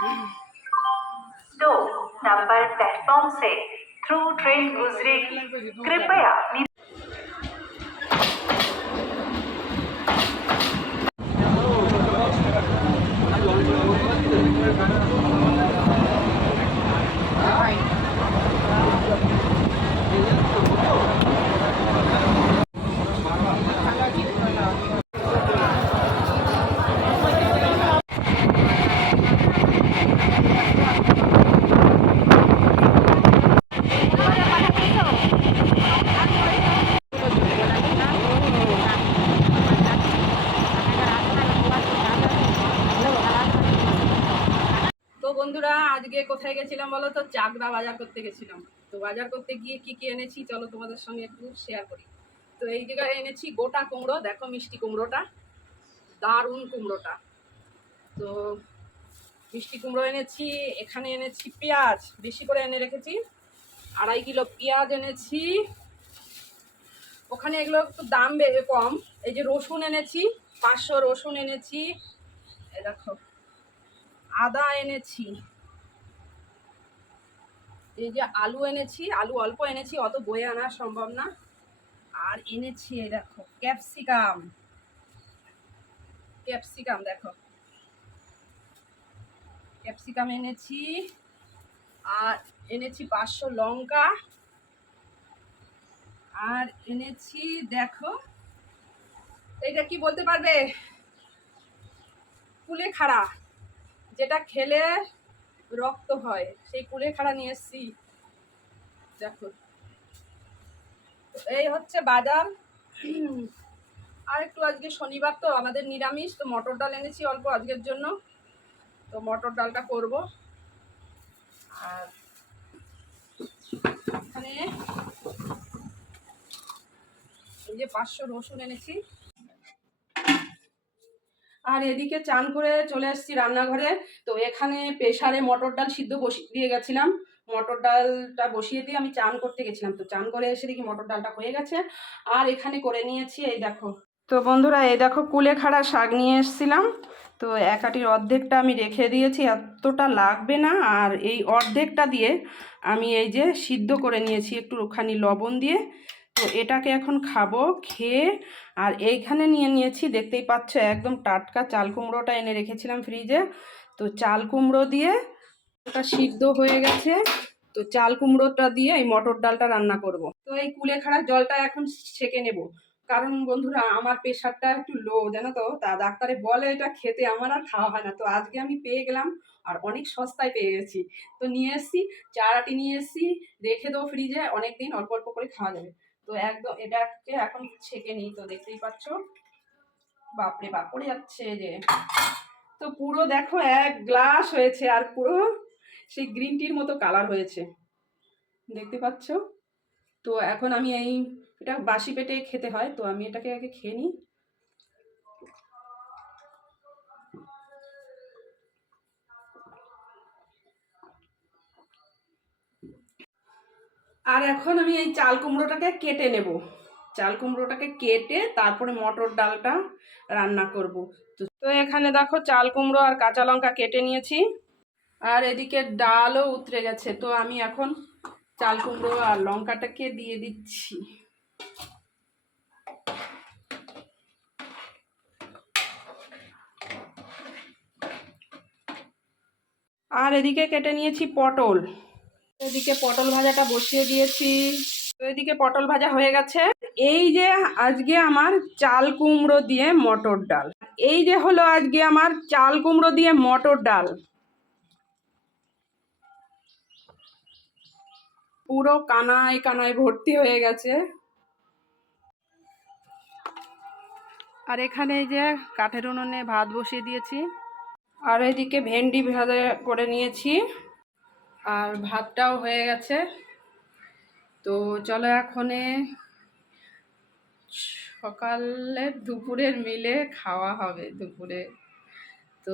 तो number platform से through train गुजरेगी, कृपया। তো বন্ধুরা, আজকে কোথায় গেছিলাম বলো তো? চাকদা বাজার করতে গেছিলাম। তো বাজার করতে গিয়ে কি কি এনেছি চলো তোমাদের সঙ্গে একটু শেয়ার করি। তো এই জায়গায় এনেছি গোটা কুমড়ো, দেখো মিষ্টি কুমড়োটা, দারুণ কুমড়োটা। তো মিষ্টি কুমড়ো এনেছি। এখানে এনেছি পেঁয়াজ, বেশি করে এনে রেখেছি, 2.5 কিলো পেঁয়াজ এনেছি। ওখানে এগুলো একটু দাম কম। এই যে রসুন এনেছি, 500 রসুন এনেছি। এই দেখো আদা এনেছি। এই যে আলু এনেছি, আলু অল্প এনেছি, অত বয়ে আনা সম্ভব না। আর এনেছি এই দেখো ক্যাপসিকাম, ক্যাপসিকাম দেখো, ক্যাপসিকাম এনেছি। আর এনেছি 500 লঙ্কা। আর এনেছি দেখো, এইটা কি বলতে পারবে? কুলেখাড়া, যেটা খেলে রক্ত হয়, সেই কুলেখাড়া নিয়ে এসছি দেখো। এই হচ্ছে বাজার। আর একটু আজকে শনিবার তো আমাদের নিরামিষ, তো মটর ডাল এনেছি অল্প আজকের জন্য। তো মটর ডালটা করব। আর এখানে এই যে 500 রসুন এনেছি। আর এদিকে চান করে চলে এসেছি রান্নাঘরে। তো এখানে প্রেসারে মটর ডাল সিদ্ধ বসিয়ে দিয়ে গেছিলাম। মটর ডালটা বসিয়ে দিয়ে আমি চান করতে গেছিলাম। তো চান করে এসে দেখি মটর ডালটা হয়ে গেছে। আর এখানে করে নিয়েছি এই দেখো। তো বন্ধুরা, এই দেখো কুলেখাড়া শাক নিয়ে এসেছিলাম। তো এক আটির অর্ধেকটা আমি রেখে দিয়েছি, এতটা লাগবে না। আর এই অর্ধেকটা দিয়ে আমি এই যে সিদ্ধ করে নিয়েছি একটুখানি লবণ দিয়ে। তো এটাকে এখন খাবো। খেয়ে আর এইখানে নিয়ে নিয়েছি, দেখতেই পাচ্ছ একদম টাটকা চাল কুমড়োটা এনে রেখেছিলাম ফ্রিজে। তো চাল কুমড়ো দিয়ে ওটা সিদ্ধ হয়ে গেছে। তো চাল কুমড়োটা দিয়ে এই মটর ডালটা রান্না করব। তো এই কুলেখাড়ার জলটা এখন ছেঁকে নেব, কারণ বন্ধুরা আমার প্রেশারটা একটু লো জানো তো। তা ডাক্তারে বলে এটা খেতে, আমার আর খাওয়া হয় না। তো আজকে আমি পেয়ে গেলাম, আর অনেক সস্তায় পেয়ে গেছি। তো নিয়ে এসছি, 4 আটি নিয়ে এসছি, রেখে দেবো ফ্রিজে, অনেক দিন অল্প অল্প করে খাওয়া যাবে। তো একদম এটাকে এখন ছেঁকে নিই। তো দেখতেই পাচ্ছ, বাপরে বাপ পড়ে যাচ্ছে যে। তো পুরো দেখো 1 গ্লাস হয়েছে, আর পুরো সেই গ্রিন টির মতো কালার হয়েছে, দেখতে পাচ্ছ। তো এখন আমি এটা বাসি পেটে খেতে হয়, তো আমি এটাকে আগে খেয়ে নিই। আর এখন আমি এই চাল কুমড়োটাকে কেটে নেব। চাল কুমড়োটাকে কেটে তারপরে মটর ডালটা রান্না করব। তো এখানে দেখো চাল কুমড়ো আর কাঁচা লঙ্কা কেটে নিয়েছি। আর এদিকে ডালও উতরে গেছে। তো আমি এখন চাল কুমড়ো আর লঙ্কাটাকে দিয়ে দিচ্ছি। আর এদিকে কেটে নিয়েছি পটল। এদিকে পটল ভাজাটা বসিয়ে দিয়েছি। তো এদিকে পটল ভাজা হয়ে গেছে। এই যে আজকে আমার চাল কুমড়ো দিয়ে মটর ডাল, এই যে হলো আজকে আমার চাল কুমড়ো দিয়ে মটর ডাল, পুরো কানায় কানায় ভর্তি হয়ে গেছে। আর এখানে এই যে কাঠের উনুনে ভাত বসিয়ে দিয়েছি। আর এদিকে ভেন্ডি ভাজা করে নিয়েছি, আর ভাতটাও হয়ে গেছে। তো চলো এখনে সকালের দুপুরের মিলে খাওয়া হবে দুপুরে। তো